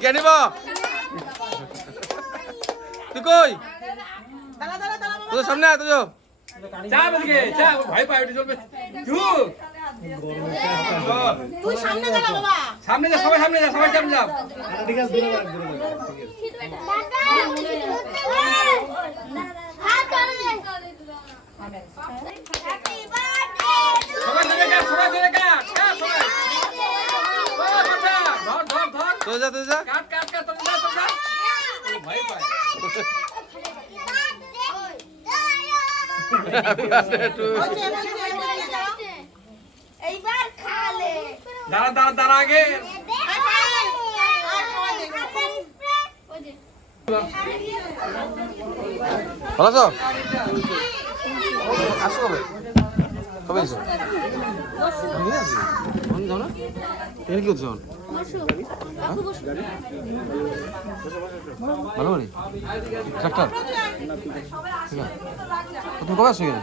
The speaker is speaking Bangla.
কে নিব তুই কই তোর সামনে আয় তুই চা বলকে চা ভাই পাই ওটা চলবে তুই সামনে দেখা বাবা সামনে যা সবাই সামনে যা সবাই সামনে যাও ঠিক আছে দূরে রাখ সবাই ধরে কাট সবাই ধরে কাট হ্যাঁ সবাই ও বাচ্চা ধর ধর ধর তুই যা কাট কাট কাট তোর যা তোর যা ভাই পাই এইবার খালে দাঁড়া দাঁড়া দাঁড়া আগে ভালো আছো আসো কবে কবে এসো যাও না এখানে কি হচ্ছে ভালো বাড়ি ট্রাক্টর ঠিক আছে তুমি কবে আসছো এখানে